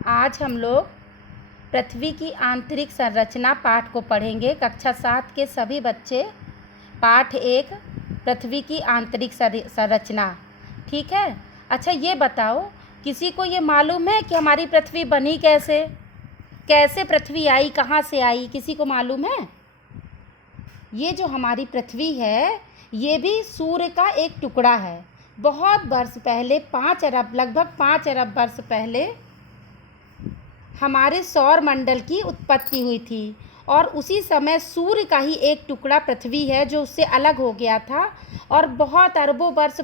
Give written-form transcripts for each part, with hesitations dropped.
आज हम लोग पृथ्वी की आंतरिक संरचना पाठ को पढ़ेंगे। कक्षा 7 के सभी बच्चे पाठ 1 पृथ्वी की आंतरिक संरचना, ठीक है। अच्छा, ये बताओ, किसी को ये मालूम है कि हमारी पृथ्वी बनी कैसे? कैसे पृथ्वी आई, कहाँ से आई, किसी को मालूम है? ये जो हमारी पृथ्वी है, ये भी सूर्य का एक टुकड़ा है। बहुत वर्ष पहले, 5 अरब, लगभग 5 अरब वर्ष पहले हमारे सौर मंडल की उत्पत्ति हुई थी और उसी समय सूर्य का ही एक टुकड़ा पृथ्वी है जो उससे अलग हो गया था। और बहुत अरबों वर्ष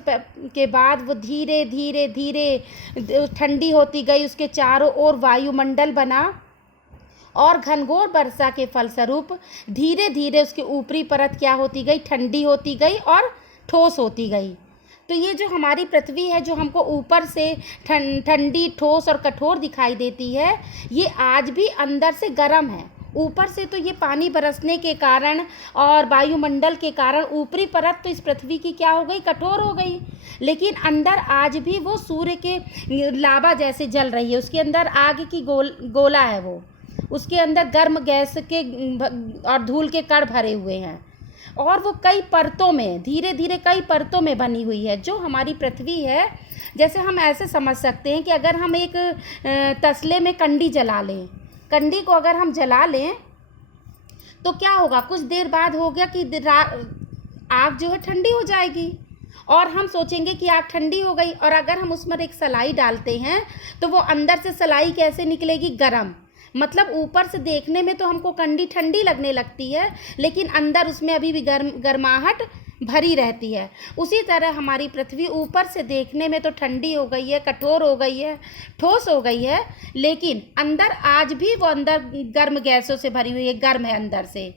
के बाद वो धीरे धीरे धीरे ठंडी होती गई, उसके चारों ओर वायुमंडल बना और घनघोर वर्षा के फलस्वरूप धीरे धीरे उसकी ऊपरी परत क्या होती गई, ठंडी होती गई और ठोस होती गई। तो ये जो हमारी पृथ्वी है, जो हमको ऊपर से ठंडी, ठोस और कठोर दिखाई देती है, ये आज भी अंदर से गर्म है। ऊपर से तो ये पानी बरसने के कारण और वायुमंडल के कारण ऊपरी परत तो इस पृथ्वी की क्या हो गई, कठोर हो गई, लेकिन अंदर आज भी वो सूर्य के लावा जैसे जल रही है। उसके अंदर आग की गोला है, वो उसके अंदर गर्म गैस के और धूल के कण भरे हुए हैं और वो कई परतों में, धीरे धीरे कई परतों में बनी हुई है। जो हमारी पृथ्वी है, जैसे हम ऐसे समझ सकते हैं कि अगर हम एक तसले में कंडी जला लें, कंडी को अगर हम जला लें तो क्या होगा, कुछ देर बाद हो गया कि आग जो है ठंडी हो जाएगी और हम सोचेंगे कि आग ठंडी हो गई। और अगर हम उसमें एक सलाई डालते हैं तो वो अंदर से सलाई कैसे निकलेगी, गरम। मतलब ऊपर से देखने में तो हमको कंडी ठंडी लगने लगती है, लेकिन अंदर उसमें अभी भी गर्माहट भरी रहती है। उसी तरह हमारी पृथ्वी ऊपर से देखने में तो ठंडी हो गई है, कठोर हो गई है, ठोस हो गई है, लेकिन अंदर आज भी वो अंदर गर्म गैसों से भरी हुई है, गर्म है अंदर से।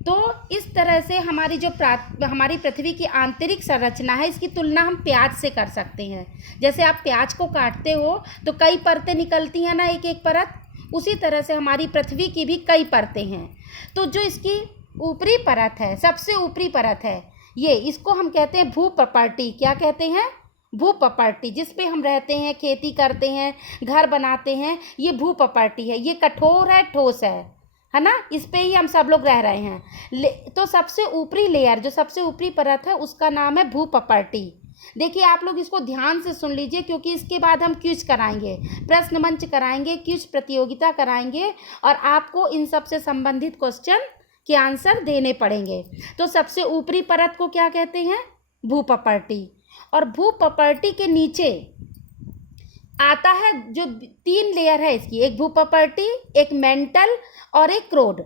तो इस तरह से हमारी पृथ्वी की आंतरिक संरचना है, इसकी तुलना हम प्याज से कर सकते हैं। जैसे आप प्याज को काटते हो तो कई परतें निकलती हैं ना, एक एक परत, उसी तरह से हमारी पृथ्वी की भी कई परतें हैं। तो जो इसकी ऊपरी परत है, सबसे ऊपरी परत है, ये इसको हम कहते हैं भूप्रपर्टी। क्या कहते हैं? भूप्रपर्टी। जिस पे हम रहते हैं, खेती करते हैं, घर बनाते हैं, ये भूप्रपर्टी है। ये कठोर है, ठोस है ना, इस पे ही हम सब लोग रह रहे हैं। तो सबसे ऊपरी लेयर, जो सबसे ऊपरी परत है, उसका नाम है भूप्रपर्टी। देखिए, आप लोग इसको ध्यान से सुन लीजिए, क्योंकि इसके बाद हम क्विज कराएंगे, प्रश्न मंच कराएंगे, क्विज प्रतियोगिता कराएंगे और आपको इन सब से संबंधित क्वेश्चन के आंसर देने पड़ेंगे। तो सबसे ऊपरी परत को क्या कहते हैं? भूप्रपर्टी। और भूप्रपर्टी के नीचे आता है जो 3 लेयर है इसकी, एक भूप्रपर्टी, एक मेंटल और एक क्रोड,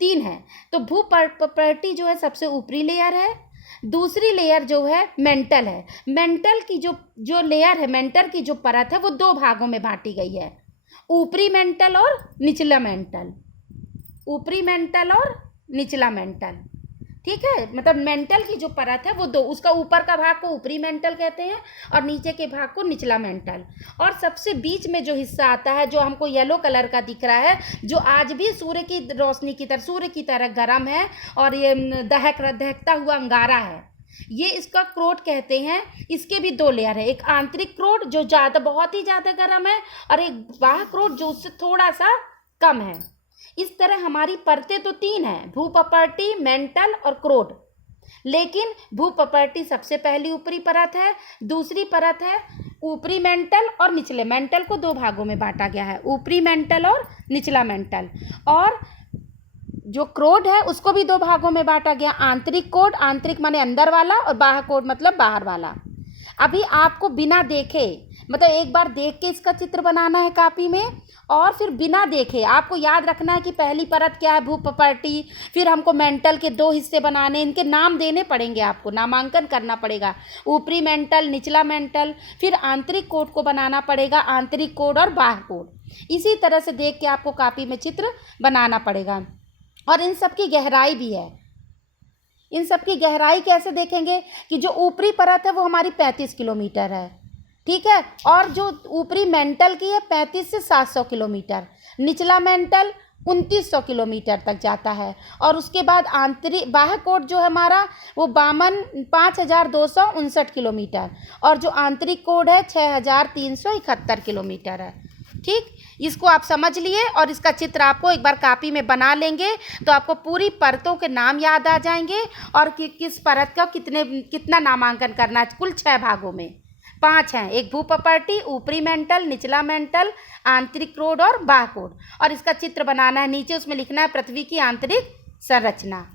3 है। तो भूप्रपर्टी जो है सबसे ऊपरी लेयर है। दूसरी लेयर जो है मेंटल है। मेंटल की जो लेयर है, मेंटल की जो परत है, वो 2 भागों में बांटी गई है, ऊपरी मेंटल और निचला मेंटल। ऊपरी मेंटल और निचला मेंटल, ठीक है। मतलब मेंटल की जो परत है वो 2, उसका ऊपर का भाग को ऊपरी मेंटल कहते हैं और नीचे के भाग को निचला मेंटल। और सबसे बीच में जो हिस्सा आता है, जो हमको येलो कलर का दिख रहा है, जो आज भी सूर्य की रोशनी की तरह, सूर्य की तरह गर्म है और ये दहकता हुआ अंगारा है, ये इसका क्रोड कहते हैं। इसके भी 2 लेयर है, एक आंतरिक क्रोड जो बहुत ही ज़्यादा गर्म है और एक बाह्य क्रोड जो उससे थोड़ा सा कम है। इस तरह हमारी परतें तो 3 हैं, भूप्रपर्टी, मेंटल और क्रोड। लेकिन भूप्रपर्टी सबसे पहली ऊपरी परत है। दूसरी परत है ऊपरी मेंटल और निचले मेंटल को 2 भागों में बांटा गया है, ऊपरी मेंटल और निचला मेंटल। और जो क्रोड है उसको भी 2 भागों में बांटा गया, आंतरिक कोड, आंतरिक माने अंदर वाला, और बाह्य कोड मतलब बाहर वाला। अभी आपको बिना देखे, मतलब एक बार देख के इसका चित्र बनाना है कापी में, और फिर बिना देखे आपको याद रखना है कि पहली परत क्या है, भूप्रपर्टी, फिर हमको मेंटल के 2 हिस्से बनाने, इनके नाम देने पड़ेंगे, आपको नामांकन करना पड़ेगा, ऊपरी मेंटल, निचला मेंटल, फिर आंतरिक कोड को बनाना पड़ेगा, आंतरिक कोड और बाह्य कोड। इसी तरह से देख के आपको कापी में चित्र बनाना पड़ेगा। और इन सब की गहराई भी है। इन सब की गहराई कैसे देखेंगे कि जो ऊपरी परत है वो हमारी 35 किलोमीटर है, ठीक है, और जो ऊपरी मेंटल की है 35 से 700 किलोमीटर, निचला मेंटल 2900 किलोमीटर तक जाता है। और उसके बाद आंतरिक बाह्य कोड जो है हमारा वो 5259 किलोमीटर, और जो आंतरिक कोड है 6371 किलोमीटर है। ठीक, इसको आप समझ लिए और इसका चित्र आपको एक बार कॉपी में बना लेंगे तो आपको पूरी परतों के नाम याद आ जाएंगे और किस परत का कितना नामांकन करना है। कुल 6 भागों में 5 हैं, एक भूपपर्टी, ऊपरी मेंटल, निचला मेंटल, आंतरिक क्रोड और बाह्य क्रोड। और इसका चित्र बनाना है, नीचे उसमें लिखना है पृथ्वी की आंतरिक संरचना।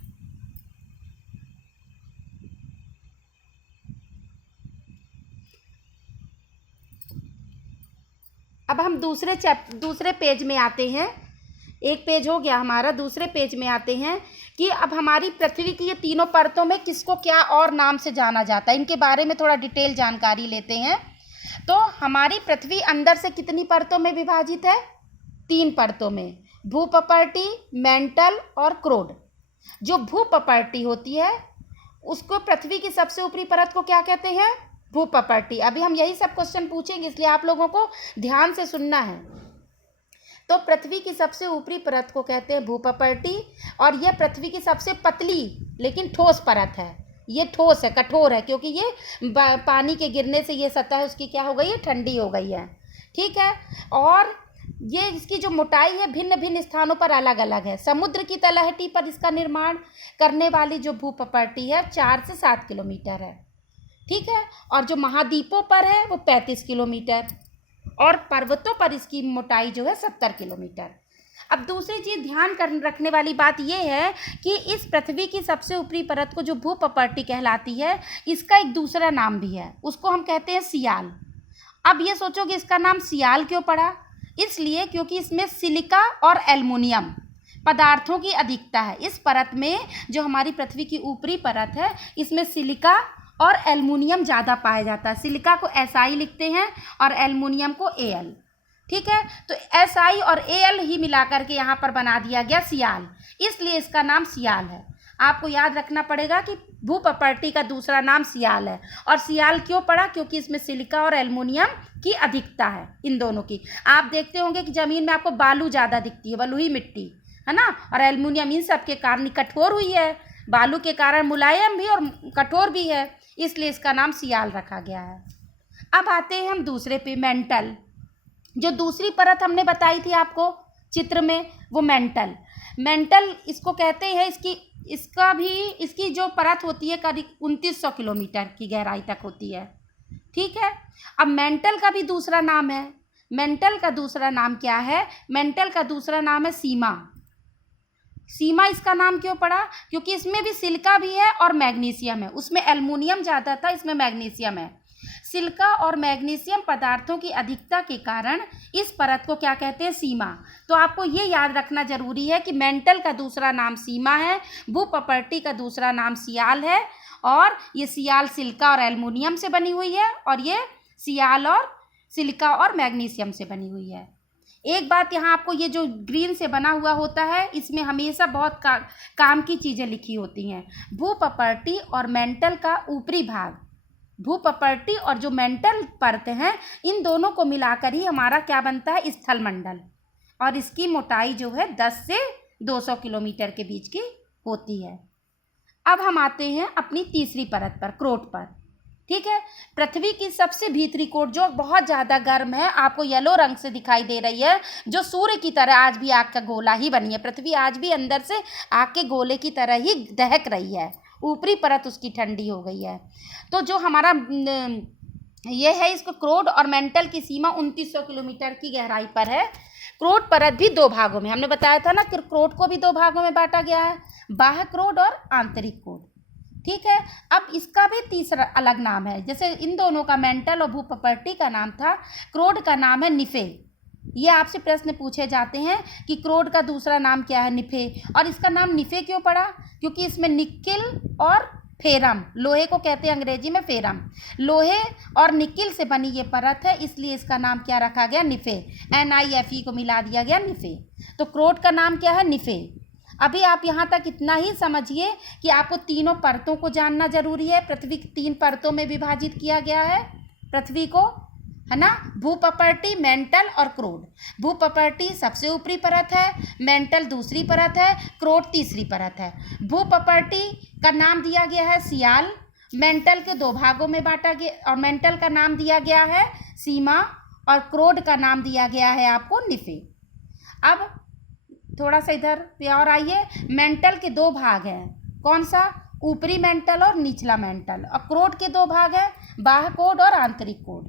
अब हम दूसरे पेज में आते हैं। एक पेज हो गया हमारा, दूसरे पेज में आते हैं कि अब हमारी पृथ्वी की ये तीनों परतों में किसको क्या और नाम से जाना जाता है, इनके बारे में थोड़ा डिटेल जानकारी लेते हैं। तो हमारी पृथ्वी अंदर से कितनी परतों में विभाजित है? 3 परतों में, भूपपर्टी, मेंटल और क्रोड। जो भूपपर्टी होती है उसको पृथ्वी की सबसे ऊपरी परत को क्या कहते हैं? भूपपर्टी। अभी हम यही सब क्वेश्चन पूछेंगे, इसलिए आप लोगों को ध्यान से सुनना है। तो पृथ्वी की सबसे ऊपरी परत को कहते हैं भूपपर्टी और यह पृथ्वी की सबसे पतली लेकिन ठोस परत है। ये ठोस है, कठोर है, क्योंकि ये पानी के गिरने से ये सतह उसकी क्या हो गई है? ठंडी हो गई है। ठीक है, और ये इसकी जो मोटाई है भिन्न भिन्न स्थानों पर अलग अलग है। समुद्र की तलहटी पर इसका निर्माण करने वाली जो भूपपर्टी है 4 से 7 किलोमीटर है। ठीक है, और जो महाद्वीपों पर है वो 35 किलोमीटर और पर्वतों पर इसकी मोटाई जो है 70 किलोमीटर। अब दूसरी चीज़ ध्यान रखने वाली बात यह है कि इस पृथ्वी की सबसे ऊपरी परत को जो भूपपर्टी कहलाती है, इसका एक दूसरा नाम भी है, उसको हम कहते हैं सियाल। अब ये सोचो कि इसका नाम सियाल क्यों पड़ा? इसलिए क्योंकि इसमें सिलिका और एल्युमिनियम पदार्थों की अधिकता है। इस परत में, जो हमारी पृथ्वी की ऊपरी परत है, इसमें सिलिका और एल्युमिनियम ज़्यादा पाया जाता है। सिलिका को SI लिखते हैं और एल्युमिनियम को Al। ठीक है, तो SI और Al ही मिलाकर के यहाँ पर बना दिया गया सियाल, इसलिए इसका नाम सियाल है। आपको याद रखना पड़ेगा कि भूपपर्टी का दूसरा नाम सियाल है। और सियाल क्यों पड़ा? क्योंकि इसमें सिलिका और एल्युमिनियम की अधिकता है, इन दोनों की। आप देखते होंगे कि ज़मीन में आपको बालू ज़्यादा दिखती है, बलुई मिट्टी है ना, और एल्युमिनियम इन सब के कारण कठोर हुई है। बालू के कारण मुलायम भी और कठोर भी है, इसलिए इसका नाम सियाल रखा गया है। अब आते हैं हम दूसरे पे, मेंटल। जो दूसरी परत हमने बताई थी आपको चित्र में, वो मेंटल इसको कहते हैं। इसकी जो परत होती है करीब 2900 किलोमीटर की गहराई तक होती है। ठीक है, अब मेंटल का भी दूसरा नाम है। मेंटल का दूसरा नाम क्या है? मेंटल का दूसरा नाम है सीमा। सीमा इसका नाम क्यों पड़ा? क्योंकि इसमें भी सिलिका भी है और मैग्नीशियम है। उसमें एल्युमिनियम ज़्यादा था, इसमें मैग्नीशियम है। सिलिका और मैग्नीशियम पदार्थों की अधिकता के कारण इस परत को क्या कहते हैं? सीमा। तो आपको ये याद रखना जरूरी है कि मेंटल का दूसरा नाम सीमा है, भूपपर्टी का दूसरा नाम सियाल है, और ये सियाल सिलिका और एल्युमिनियम से बनी हुई है और ये सियाल और सिलिका और मैग्नीशियम से बनी हुई है। एक बात यहाँ आपको, ये जो ग्रीन से बना हुआ होता है इसमें हमेशा बहुत काम की चीज़ें लिखी होती हैं। भूपपर्टी और मेंटल का ऊपरी भाग, भूपपर्टी और जो मेंटल परत हैं, इन दोनों को मिलाकर ही हमारा क्या बनता है? स्थलमंडल। और इसकी मोटाई जो है 10 से 200 किलोमीटर के बीच की होती है। अब हम आते हैं अपनी तीसरी परत पर, क्रोट पर। ठीक है, पृथ्वी की सबसे भीतरी कोट जो बहुत ज़्यादा गर्म है, आपको येलो रंग से दिखाई दे रही है, जो सूर्य की तरह आज भी आग का गोला ही बनी है। पृथ्वी आज भी अंदर से आग के गोले की तरह ही दहक रही है, ऊपरी परत उसकी ठंडी हो गई है। तो जो हमारा ये है, इसको क्रोड और मेंटल की सीमा 2900 किलोमीटर की गहराई पर है। क्रोड परत भी 2 भागों में, हमने बताया था ना कि क्रोड को भी 2 भागों में बांटा गया है, बाह्य क्रोड और आंतरिक क्रोड। ठीक है, अब इसका भी तीसरा अलग नाम है। जैसे इन दोनों का, मेंटल और भूपपर्टी का नाम था, क्रोड का नाम है निफे। ये आपसे प्रश्न पूछे जाते हैं कि क्रोड का दूसरा नाम क्या है? निफे। और इसका नाम निफे क्यों पड़ा? क्योंकि इसमें निकिल और फेरम, लोहे को कहते हैं अंग्रेजी में फेरम, लोहे और निकिल से बनी ये परत है, इसलिए इसका नाम क्या रखा गया? निफे। NIFE को मिला दिया गया, निफे। तो क्रोड का नाम क्या है? निफे। अभी आप यहाँ तक इतना ही समझिए कि आपको तीनों परतों को जानना जरूरी है। पृथ्वी 3 परतों में विभाजित किया गया है पृथ्वी को, है ना, भूपपर्टी, मेंटल और क्रोड। भूपपर्टी सबसे ऊपरी परत है, मेंटल दूसरी परत है, क्रोड तीसरी परत है। भूपपर्टी का नाम दिया गया है सियाल, मेंटल के 2 भागों में बांटा गया, और मेंटल का नाम दिया गया है सीमा, और क्रोड का नाम दिया गया है आपको निफे। अब थोड़ा सा इधर पे और आइए। मेंटल के दो भाग हैं, कौन सा? ऊपरी मेंटल और निचला मेंटल। और क्रोड के दो भाग हैं, बाह्य कोड और आंतरिक कोड।